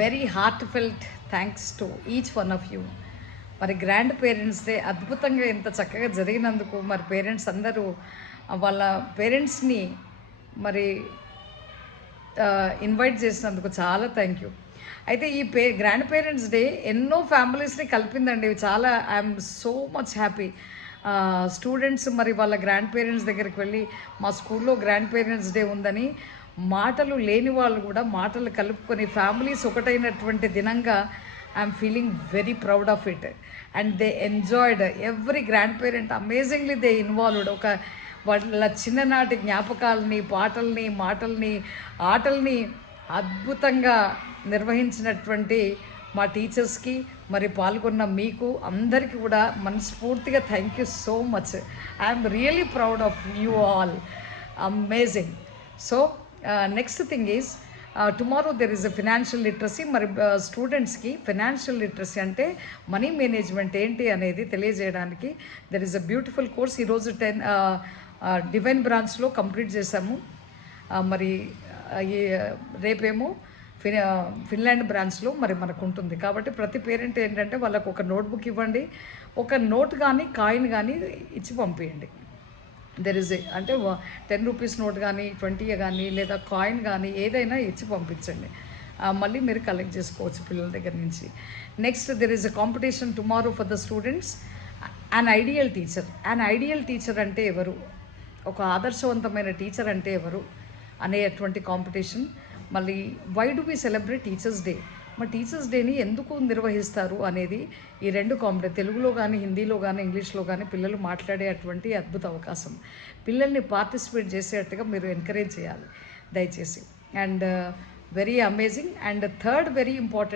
Very heart felt thanks to each one of you. మరి grand parents day అద్భుతంగా ఇంత చక్కగా జరిగినందుకు మరి పేరెంట్స్ అందరూ వాళ్ళ పేరెంట్స్ని మరి ఇన్వైట్ చేసినందుకు చాలా థ్యాంక్ యూ. అయితే ఈ గ్రాండ్ పేరెంట్స్ డే ఎన్నో ఫ్యామిలీస్ని కలిపిందండి. చాలా I'm so much happy. Students మరి వాళ్ళ గ్రాండ్ పేరెంట్స్ దగ్గరికి వెళ్ళి మా స్కూల్లో గ్రాండ్ పేరెంట్స్ డే ఉందని మాటలు లేని వాళ్ళు కూడా మాటలు కలుపుకొని ఫ్యామిలీస్ ఒకటైనటువంటి దినంగా I'm feeling very proud of it. And they enjoyed every grand parent amazingly they involved. ఒక వాళ్ళ చిన్ననాటి జ్ఞాపకాలని, పాటల్ని, మాటల్ని, ఆటల్ని అద్భుతంగా నిర్వహించినటువంటి మా టీచర్స్కి మరి పాల్గొన్న మీకు అందరికీ కూడా మనస్ఫూర్తిగా thank you so much. I'm really proud of you all. Amazing. So next thing is tomorrow there is a financial literacy. మరి స్టూడెంట్స్కి ఫినాన్షియల్ లిటరసీ అంటే మనీ మేనేజ్మెంట్ ఏంటి అనేది తెలియజేయడానికి there is a beautiful course. ఈరోజు డివైన్ బ్రాంచ్లో complete చేశాము. మరి రేపేమో ఫిన్లాండ్ బ్రాంచ్లో మరి మనకు ఉంటుంది. కాబట్టి ప్రతి పేరెంట్ ఏంటంటే వాళ్ళకు ఒక నోట్బుక్ ఇవ్వండి, ఒక నోట్ కానీ కాయిన్ కానీ ఇచ్చి పంపించండి. దెర్ ఇస్ అంటే 10 రూపీస్ నోట్ కానీ 20 కానీ లేదా కాయిన్ కానీ ఏదైనా ఇచ్చి పంపించండి. మళ్ళీ మీరు కలెక్ట్ చేసుకోవచ్చు పిల్లల దగ్గర నుంచి. Next there is a competition tomorrow for the students. An ideal teacher. An ideal teacher అంటే ఎవరు, ఒక ఆదర్శవంతమైన టీచర్ అంటే ఎవరు అనేటువంటి కాంపిటీషన్. మళ్ళీ why do we celebrate teachers day, మరి టీచర్స్ డేని ఎందుకు నిర్వహిస్తారు అనేది ఈ రెండు తెలుగులో కానీ హిందీలో కానీ ఇంగ్లీష్లో కానీ పిల్లలు మాట్లాడే అటువంటి అద్భుత అవకాశం. పిల్లల్ని పార్టిసిపేట్ చేసేట్టుగా మీరు ఎంకరేజ్ చేయాలి దయచేసి. And very amazing. And third very important